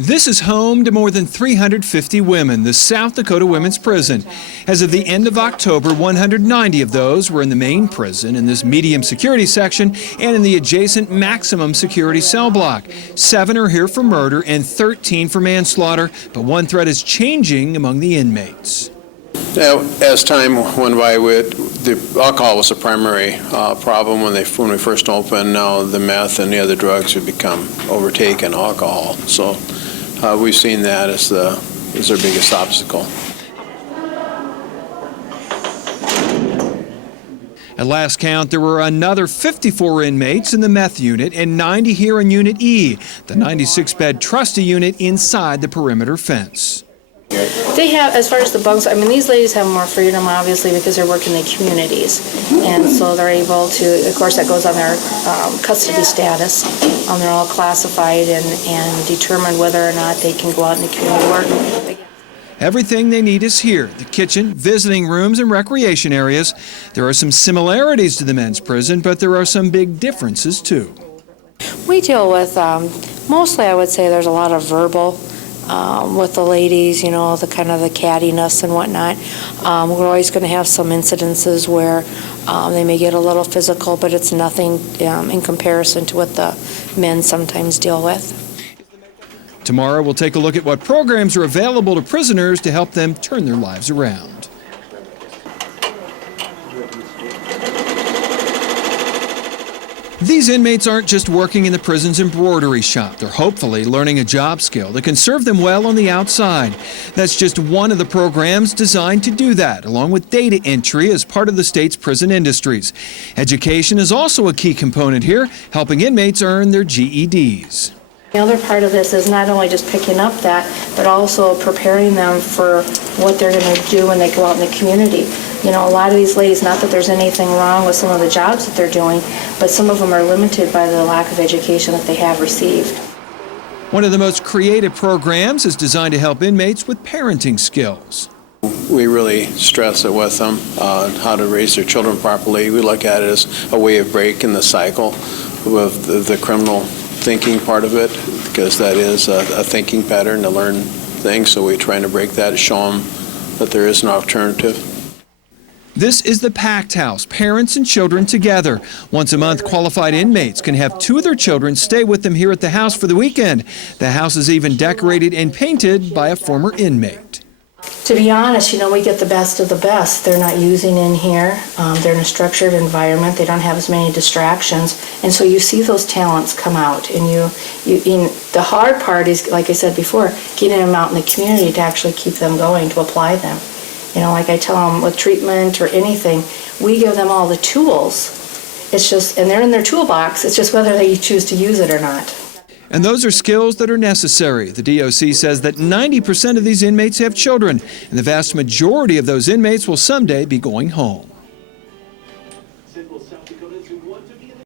This is home to more than 350 women, the South Dakota Women's Prison. As of the end of October, 190 of those were in the main prison in this medium security section and in the adjacent maximum security cell block. 7 are here for murder and 13 for manslaughter, but one threat is changing among the inmates. As time went by, the alcohol was the primary problem when we first opened. Now the meth and the other drugs have become overtaken alcohol. So we've seen that as our biggest obstacle. At last count, there were another 54 inmates in the meth unit and 90 here in Unit E, the 96-bed trustee unit inside the perimeter fence. They have, as far as the bunks, I mean, these ladies have more freedom, obviously, because they're working in the communities. And so they're able to, of course, that goes on their custody status. They're all classified and determined whether or not they can go out in the community work. Everything they need is here, the kitchen, visiting rooms, and recreation areas. There are some similarities to the men's prison, but there are some big differences, too. We deal with, mostly I would say there's a lot of verbal with the ladies, you know, the kind of the cattiness and whatnot. We're always going to have some incidences where they may get a little physical, but it's nothing in comparison to what the men sometimes deal with. Tomorrow we'll take a look at what programs are available to prisoners to help them turn their lives around. These inmates aren't just working in the prison's embroidery shop. They're hopefully learning a job skill that can serve them well on the outside. That's just one of the programs designed to do that, along with data entry as part of the state's prison industries. Education is also a key component here, helping inmates earn their GEDs. The other part of this is not only just picking up that, but also preparing them for what they're going to do when they go out in the community. You know, a lot of these ladies, not that there's anything wrong with some of the jobs that they're doing, but some of them are limited by the lack of education that they have received. One of the most creative programs is designed to help inmates with parenting skills. We really stress it with them, how to raise their children properly. We look at it as a way of breaking the cycle with the criminal thinking part of it, because that is a thinking pattern to learn things, so we're trying to break that, show them that there is an alternative. This is the Packed House, parents and children together. Once a month, qualified inmates can have 2 of their children stay with them here at the house for the weekend. The house is even decorated and painted by a former inmate. To be honest, you know, we get the best of the best. They're not using in here. They're in a structured environment. They don't have as many distractions. And so you see those talents come out. And the hard part is, like I said before, getting them out in the community to actually keep them going, to apply them. You know, like I tell them with treatment or anything, we give them all the tools. It's just, and they're in their toolbox. It's just whether they choose to use it or not. And those are skills that are necessary. The DOC says that 90% of these inmates have children, and the vast majority of those inmates will someday be going home.